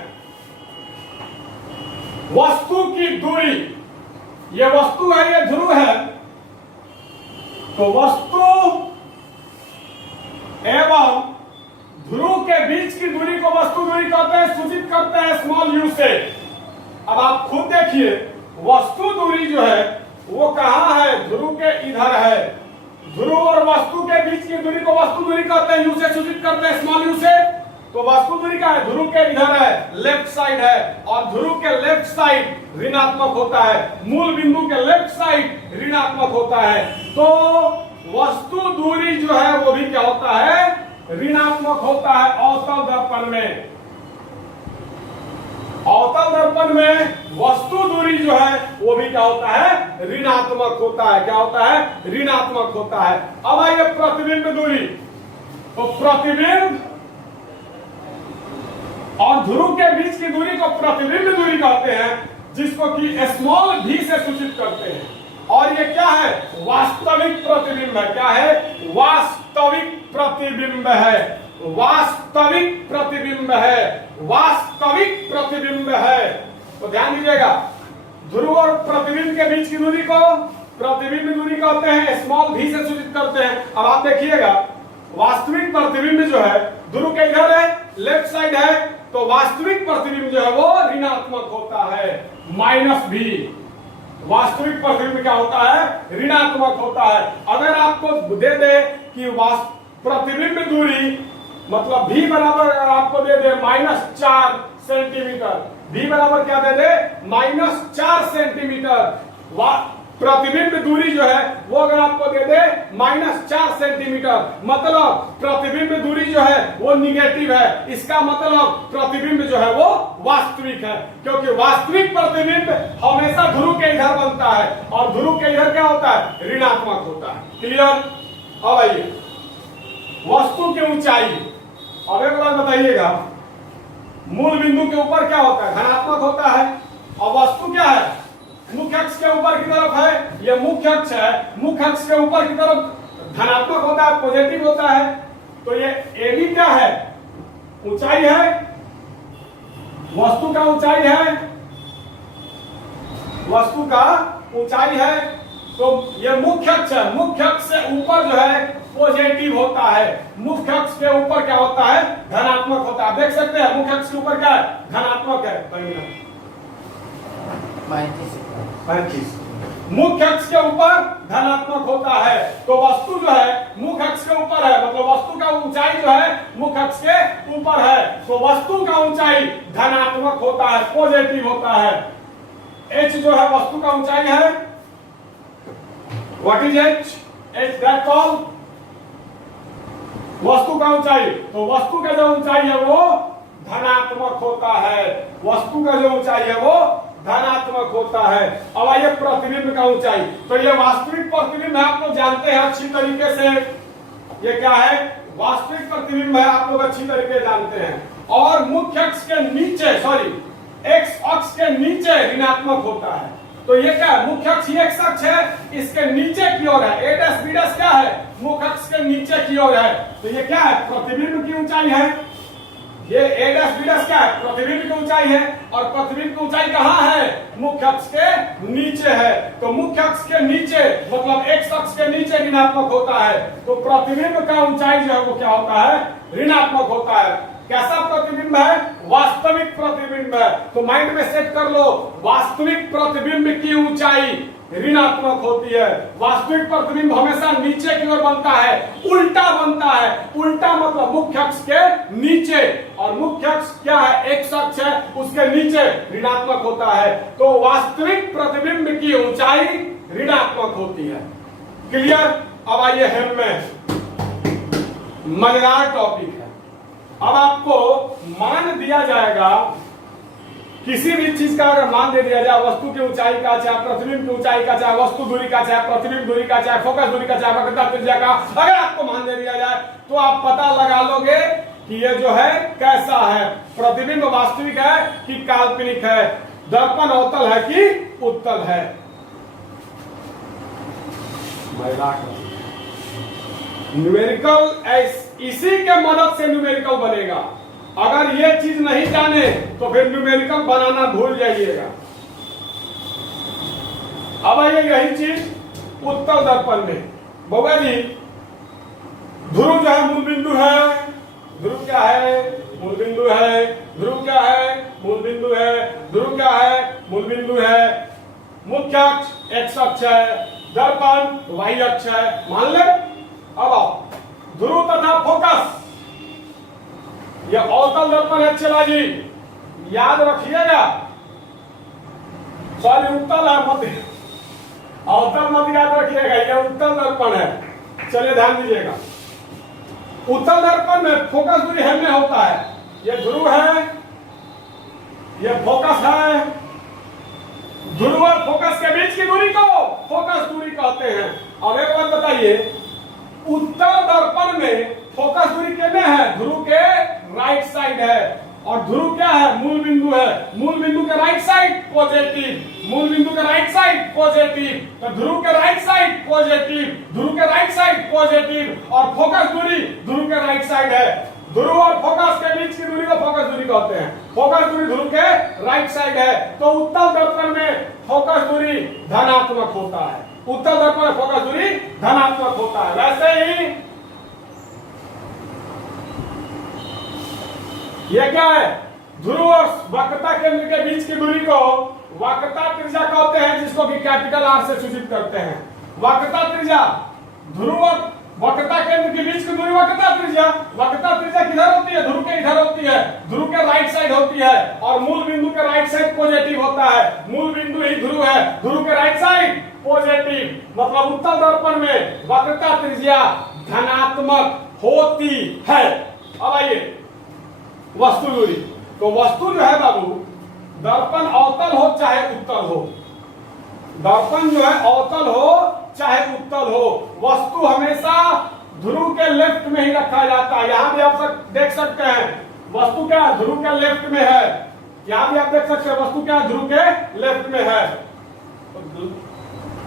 वस्तु की दूरी, ये वस्तु है, ये ध्रुव है, तो वस्तु एवं ध्रुव के बीच की दूरी को वस्तु दूरी कहते हैं, सूचित करते हैं स्मॉल यू से। अब आप खुद देखिए, वस्तु दूरी जो है वो कहां है, ध्रुव के इधर है। ध्रुव और वस्तु के बीच की दूरी को वस्तु दूरी कहते हैं, यू से सूचित करते हैं, स्मॉल यू से। तो वस्तु दूरी का है, ध्रुव के इधर है, लेफ्ट साइड है, और ध्रुव के लेफ्ट साइड ऋणात्मक होता है, मूल बिंदु के लेफ्ट साइड ऋणात्मक होता है। तो वस्तु दूरी जो है वो भी क्या होता है, ऋणात्मक होता है अवतल दर्पण में। अवतल दर्पण में वस्तु दूरी जो है वो भी क्या होता है, ऋणात्मक होता है। क्या होता है, ऋणात्मक होता है। अब आइए प्रतिबिंब दूरी, तो प्रतिबिंब और ध्रुव के बीच की दूरी को प्रतिबिंब दूरी कहते हैं, जिसको कि स्मॉल v से सूचित करते हैं। और ये क्या है, वास्तविक प्रतिबिंब है। क्या है, वास्तविक प्रतिबिंब है, वास्तविक प्रतिबिंब है, वास्तविक प्रतिबिंब है। तो ध्यान दीजिएगा, ध्रुव और प्रतिबिंब के बीच की दूरी को प्रतिबिंब दूरी कहते हैं, स्मॉल v से सूचित करते हैं। अब आप देखिएगा, वास्तविक प्रतिबिंब जो है ध्रुव के इधर है, लेफ्ट साइड है, तो वास्तविक प्रतिबिंब जो है वो ऋणात्मक होता है, -v। वास्तविक प्रतिबिंब क्या होता है, ऋणात्मक होता है। अगर आपको दे दे कि प्रतिबिंब दूरी मतलब v बराबर आपको दे दे -4 सेंटीमीटर, v बराबर क्या दे दे, -4 सेंटीमीटर। प्रतिबिंब दूरी जो है वो अगर आपको दे दे -4 सेंटीमीटर, मतलब प्रतिबिंब दूरी जो है वो निगेटिव है। इसका मतलब प्रतिबिंब जो है वो वास्तविक है, क्योंकि वास्तविक प्रतिबिंब हमेशा ध्रुव के इधर बनता है और ध्रुव के इधर क्या होता है, ऋणात्मक होता है। क्लियर? अब आइए वस्तु की ऊंचाई। अब एक बार बताइएगा, मूल बिंदु के ऊपर क्या होता है? धनात्मक होता है। और वस्तु क्या है? मुख्य अक्ष के ऊपर की तरफ है। यह मुख्य अक्ष है, मुख्य अक्ष के ऊपर की तरफ धनात्मक होता है, पॉजिटिव होता है। तो ये AB क्या है? ऊंचाई है, वस्तु का ऊंचाई है, वस्तु का ऊंचाई है। तो ये मुख्य अक्ष है, मुख्य अक्ष से ऊपर जो है पॉजिटिव होता है, मुख्य अक्ष के ऊपर क्या होता है? धनात्मक होता है। देख सकते हैं मुख्य अक्ष के ऊपर क्या है? धनात्मक है। 35 मुख्य अक्ष के ऊपर धनात्मक होता है। तो वस्तु जो है मुख्य अक्ष के ऊपर है, मतलब वस्तु का ऊंचाई जो है मुख्य अक्ष के ऊपर है। तो वस्तु का ऊंचाई धनात्मक होता है, पॉजिटिव होता है। H जो है वस्तु का ऊंचाई है। What is H? H that call वस्तु का ऊंचाई। तो वस्तु का जो ऊंचाई है वो धनात्मक होता है, वस्तु का जो ऊंचाई है वो धनात्मक होता है। अब आइए प्रतिबिंब का ऊंचाई। तो ये वास्तविक प्रतिबिंब है, आप लोग जानते हैं अच्छी तरीके से। ये क्या है? वास्तविक प्रतिबिंब है, आप लोग अच्छी तरीके से जानते हैं। और मुख्य अक्ष के नीचे, सॉरी एक्स अक्ष के नीचे ऋणात्मक होता है। तो ये क्या है? मुख्य अक्ष ये एक्स अक्ष है, इसके नीचे की ओर है। A डैश B डैश क्या है? मुख्य अक्ष के नीचे की ओर है। तो ये क्या है? प्रतिबिंब की ऊंचाई है। ये A डैश B डैश क्या है? प्रतिबिंब की ऊंचाई है। और प्रतिबिंब की ऊंचाई कहाँ है? मुख्य अक्ष के नीचे है। तो मुख्य अक्ष के नीचे मतलब एक्स अक्ष के नीचे ऋणात्मक होता है। तो प्रतिबिंब का ऊंचाई जो है वो क्या होता है? ऋणात्मक होता है। कैसा प्रतिबिंब है? वास्तविक प्रतिबिंब है। तो माइंड में सेट कर लो, वास्तविक प्रतिबिंब की ऊंचाई ऋणात्मक होती है। वास्तविक प्रतिबिंब हमेशा नीचे की ओर बनता है, उल्टा बनता है। उल्टा मतलब मुख्य अक्ष के नीचे, और मुख्य अक्ष क्या है? एक्स अक्ष है, उसके नीचे ऋणात्मक होता है। तो वास्तविक प्रतिबिंब की ऊंचाई ऋणात्मक होती है। क्लियर? अब आइए हेम में मजेदार टॉपिक है। अब आपको मान दिया जाएगा, किसी भी चीज का अगर मान दे दिया जाए, वस्तु की ऊंचाई का, चाहे प्रतिबिंब की ऊंचाई का, चाहे वस्तु दूरी का, चाहे प्रतिबिंब दूरी का, चाहे फोकस दूरी का, चाहे वक्रता त्रिज्या का, अगर आपको मान दे दिया जाए तो आप पता लगा लोगे कि ये जो है कैसा है, प्रतिबिंब वास्तविक है कि काल्पनिक है, दर्पण अवतल है कि उत्तल है। न्यूमेरिकल इसी के मदद से न्यूमेरिकल बनेगा। अगर ये चीज नहीं जाने तो फिर न्यूमेरिकल बनाना भूल जाइएगा। अब आइए यही चीज उत्तल दर्पण में। बउआ जी, ध्रुव जो है मूल बिंदु है, ध्रुव क्या है? मूल बिंदु है। ध्रुव क्या है? मूल बिंदु है। ध्रुव क्या है? मूल बिंदु है। मुख्य अक्ष एक्स अक्ष है, दर्पण वाई अक्ष है, मान ले। अब आओ, ध्रुव तथा फोकस, यह अवतल दर्पण है। चला जी, याद रखिएगा, सॉरी उत्तल है, मत अवतल मत याद रखिएगा, यह उत्तल दर्पण है। चलिए ध्यान दीजिएगा, उत्तल दर्पण में फोकस दूरी हेम में होता है। यह ध्रुव है, यह फोकस है। ध्रुव और फोकस के बीच की दूरी को फोकस दूरी कहते हैं। अब एक बात बताइए, उत्तल दर्पण में फोकस दूरी कितने है? ध्रुव के राइट साइड है, और ध्रुव क्या है? मूल बिंदु है। मूल बिंदु के राइट साइड पॉजिटिव, मूल बिंदु के राइट साइड पॉजिटिव। तो ध्रुव के राइट साइड पॉजिटिव, ध्रुव के राइट साइड पॉजिटिव, और फोकस दूरी ध्रुव के राइट साइड है। ध्रुव और फोकस के बीच की दूरी को फोकस दूरी कहते हैं। फोकस दूरी ध्रुव के राइट साइड है। तो उत्तल दर्पण में फोकस दूरी धनात्मक होता है। उत्तल दर्पण में फोकस दूरी धनात्मक होता है। वैसे ही ये क्या है? ध्रुव और वक्रता केंद्र के बीच की दूरी को वक्रता त्रिज्या कहते हैं, जिसको कि कैपिटल आर से सूचित करते हैं। वक्रता त्रिज्या, ध्रुव और वक्रता केंद्र के बीच की दूरी वक्रता त्रिज्या। वक्रता त्रिज्या किधर होती है? ध्रुव के इधर होती है, ध्रुव के राइट साइड होती है, और मूल बिंदु के राइट साइड पॉजिटिव होता है। मूल बिंदु ही ध्रुव है, ध्रुव के राइट साइड पॉजिटिव, मतलब उत्तल दर्पण में वक्रता त्रिज्या धनात्मक होती है। अब आइए वस्तु दूरी। तो वस्तु जो है बाबू, दर्पण अवतल हो चाहे उत्तल हो, दर्पण जो है अवतल हो चाहे उत्तल हो, वस्तु हमेशा ध्रुव के लेफ्ट में ही रखा जाता है। यहां भी आप देख सकते हैं वस्तु क्या ध्रुव के लेफ्ट में है। यहां भी आप देख सकते हैं वस्तु क्या ध्रुव के लेफ्ट में है। तो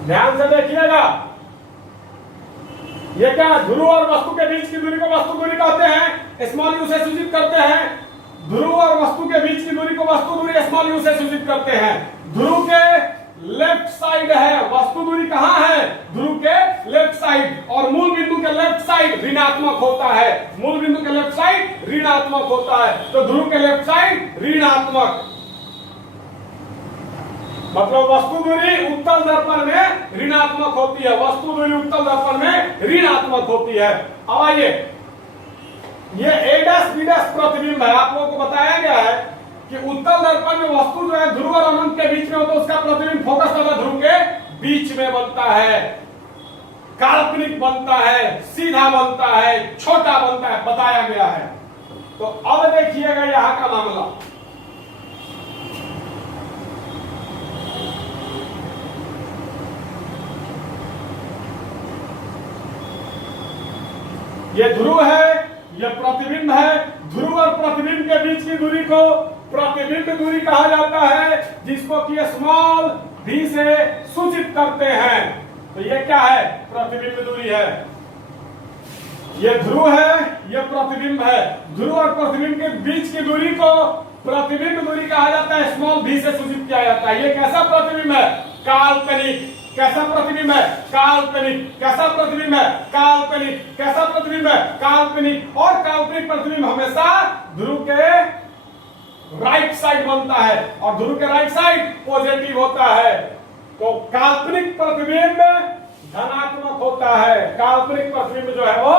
ध्यान से देखिएगा, ये क्या ध्रुव और वस्तु के बीच की दूरी को वस्तु दूरी कहते हैं, स्मॉल यू से सूचित करते हैं। ध्रुव और वस्तु के बीच की दूरी को वस्तु दूरी स्मॉल यू से सूचित करते हैं। ध्रुव के लेफ्ट साइड है, वस्तु दूरी कहां है, ध्रुव के लेफ्ट साइड, और मूल बिंदु के लेफ्ट साइड ऋणात्मक होता है। मूल बिंदु के लेफ्ट साइड ऋणात्मक होता है, तो ध्रुव के लेफ्ट साइड ऋणात्मक, मतलब वस्तु दूरी उत्तल दर्पण में ऋणात्मक होती है। वस्तु दूरी उत्तल दर्पण में ऋणात्मक होती है। अब आइए, ये A' B' प्रतिबिंब है। आप लोगों को बताया गया है कि उत्तल दर्पण में वस्तु जो है ध्रुव और अनंत के बीच में हो, तो उसका प्रतिबिंब फोकस वाला ध्रुव के बीच में बनता है, काल्पनिक बनता है, सीधा बनता है, छोटा बनता है, बताया गया है। तो अब देखिएगा यहां का मामला, ये ध्रुव है, ये प्रतिबिंब है। ध्रुव और प्रतिबिंब के बीच की दूरी को प्रतिबिंब दूरी कहा जाता है, जिसको कि स्मॉल v से सूचित करते हैं। तो ये क्या है, प्रतिबिंब दूरी है। ये ध्रुव है, ये प्रतिबिंब है। ध्रुव और प्रतिबिंब के बीच की दूरी को प्रतिबिंब दूरी कहा जाता है, स्मॉल v से सूचित किया जाता है। ये कैसा प्रतिबिंब है, काल्पनिक। कैसा प्रतिबिंब है, काल्पनिक। कैसा प्रतिबिंब है, काल्पनिक। कैसा प्रतिबिंब है, काल्पनिक। और काल्पनिक प्रतिबिंब हमेशा ध्रुव के राइट साइड बनता है, और ध्रुव के राइट साइड पॉजिटिव होता है। तो काल्पनिक प्रतिबिंब धनात्मक होता है, काल्पनिक प्रतिबिंब जो है वो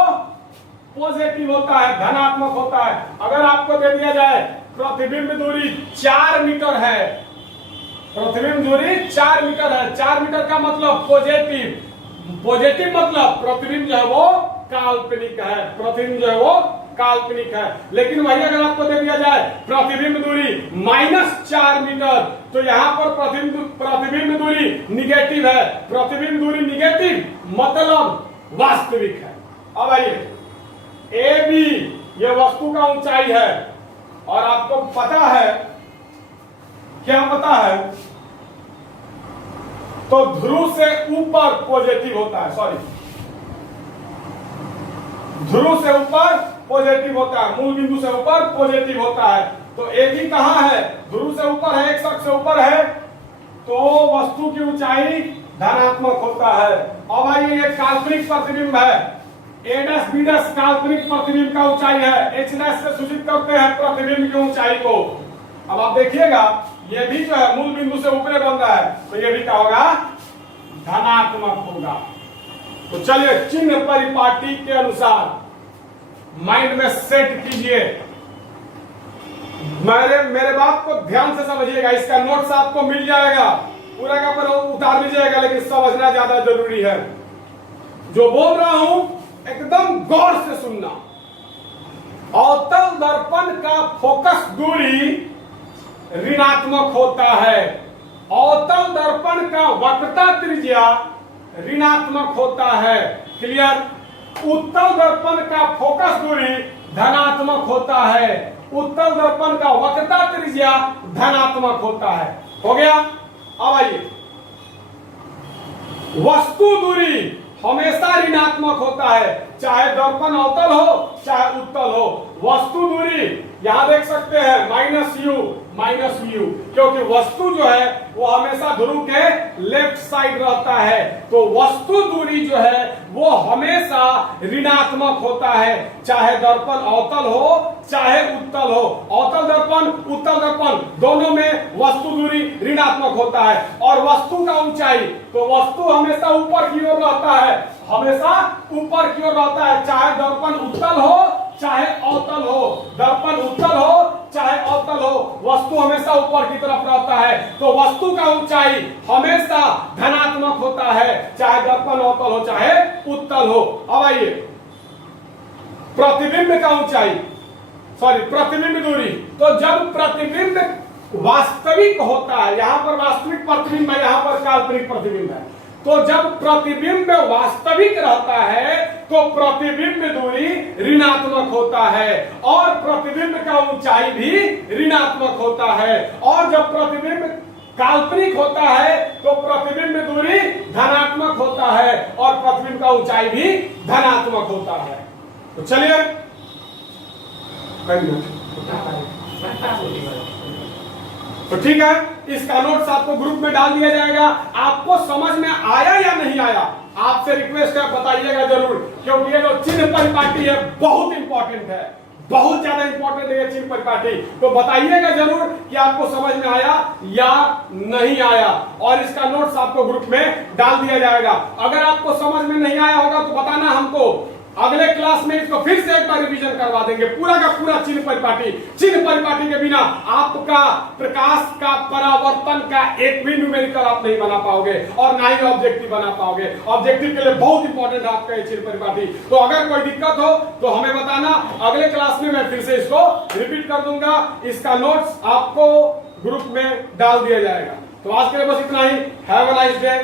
पॉजिटिव होता है, धनात्मक होता है। अगर आपको दे दिया जाए प्रतिबिंब दूरी 4 मीटर है, प्रतिबिंब दूरी 4 मीटर है, 4 मीटर का मतलब पॉजिटिव। पॉजिटिव मतलब प्रतिबिंब जो है वो काल्पनिक है, प्रतिबिंब जो है वो काल्पनिक है। लेकिन वही अगर आपको दे दिया जाए प्रतिबिंब दूरी -4 मीटर, तो यहां पर प्रतिबिंब दूरी निगेटिव है। प्रतिबिंब दूरी निगेटिव मतलब वास्तविक है। अब आइए, AB ये वस्तु का ऊंचाई है, और आपको पता है, क्या पता है, तो ध्रुव से ऊपर पॉजिटिव होता है, सॉरी, ध्रुव से ऊपर पॉजिटिव होता है, मूल बिंदु से ऊपर पॉजिटिव होता है। तो AB कहां है, ध्रुव से ऊपर है, एक अक्ष से ऊपर है, तो वस्तु की ऊंचाई धनात्मक होता है। अब आइए, ये काल्पनिक प्रतिबिंब है, A' B' काल्पनिक प्रतिबिंब का ऊंचाई है, H' से सूचित करते हैं प्रतिबिंब की ऊंचाई को। अब आप देखिएगा, ये भी जो है मूल बिंदु से ऊपर बन रहा है, तो ये भी क्या होगा, धनात्मक होगा। तो चलिए, चिन्ह परिपाटी के अनुसार माइंड में सेट कीजिए। मेरे बात को ध्यान से समझिएगा, इसका नोट्स आपको मिल जाएगा, पूरा का पूरा उतार लीजिएगा, लेकिन समझना ज्यादा जरूरी है। जो बोल रहा हूं एकदम गौर से सुनना। अवतल दर्पण का फोकस दूरी ऋणात्मक होता है, अवतल दर्पण का वक्रता त्रिज्या ऋणात्मक होता है। क्लियर? उत्तल दर्पण का फोकस दूरी धनात्मक होता है, उत्तल दर्पण का वक्रता त्रिज्या धनात्मक होता है। हो गया? अब आइए, वस्तु दूरी हमेशा ऋणात्मक होता है, चाहे दर्पण अवतल हो चाहे उत्तल हो। वस्तु दूरी यहां देख सकते हैं -u, क्योंकि वस्तु जो है वो हमेशा ध्रुव के लेफ्ट साइड रहता है, तो वस्तु दूरी जो है वो हमेशा ऋणात्मक होता है, चाहे दर्पण अवतल हो चाहे उत्तल हो। अवतल दर्पण उत्तल दर्पण दोनों में वस्तु दूरी ऋणात्मक होता है। और वस्तु का ऊंचाई, तो वस्तु हमेशा ऊपर की ओर रहता है, हमेशा ऊपर की ओर रहता है, चाहे दर्पण उत्तल हो चाहे अवतल हो। दर्पण उत्तल हो चाहे अवतल हो, वस्तु हमेशा ऊपर की तरफ रहता है, तो वस्तु का ऊंचाई हमेशा धनात्मक होता है, चाहे दर्पण अवतल हो चाहे उत्तल हो। अब आइए, प्रतिबिंब का ऊंचाई, प्रतिबिंब दूरी। तो जब प्रतिबिंब वास्तविक होता है, यहां पर वास्तविक प्रतिबिंब है, यहां पर काल्पनिक प्रतिबिंब है, तो जब प्रतिबिंब वास्तविक रहता है तो प्रतिबिंब दूरी ऋणात्मक होता है और प्रतिबिंब का ऊंचाई भी ऋणात्मक होता है। और जब प्रतिबिंब काल्पनिक होता है तो प्रतिबिंब दूरी धनात्मक होता है और प्रतिबिंब का ऊंचाई भी धनात्मक होता है। तो चलिए तो ठीक है, इसका नोट्स आपको ग्रुप में डाल दिया जाएगा। आपको समझ में आया या नहीं आया, आपसे रिक्वेस्ट है बताइएगा जरूर, क्योंकि ये जो चिन्ह परिपाटी है बहुत इंपॉर्टेंट है, बहुत ज्यादा इंपॉर्टेंट है ये चिन्ह परिपाटी। तो बताइएगा जरूर कि आपको समझ में आया या नहीं आया, और इसका नोट्स आपको ग्रुप में डाल दिया जाएगा। अगर आपको समझ में नहीं आया होगा तो बताना हमको, अगले क्लास में इसको फिर से एक बार रिवीजन करवा देंगे, पूरा का पूरा चिन्ह परिपाटी। चिन्ह परिपाटी के बिना आपका प्रकाश का परावर्तन का एक भी न्यूमेरिकल आप नहीं बना पाओगे और ना ही ऑब्जेक्टिव बना पाओगे। ऑब्जेक्टिव के लिए बहुत इंपॉर्टेंट है आपका ये चिन्ह परिपाटी। तो अगर कोई दिक्कत हो तो हमें बताना, अगले क्लास में मैं फिर से इसको रिपीट कर दूंगा। इसका नोट्स आपको ग्रुप में डाल दिया जाएगा। तो आज के लिए बस इतना ही। Have a nice day.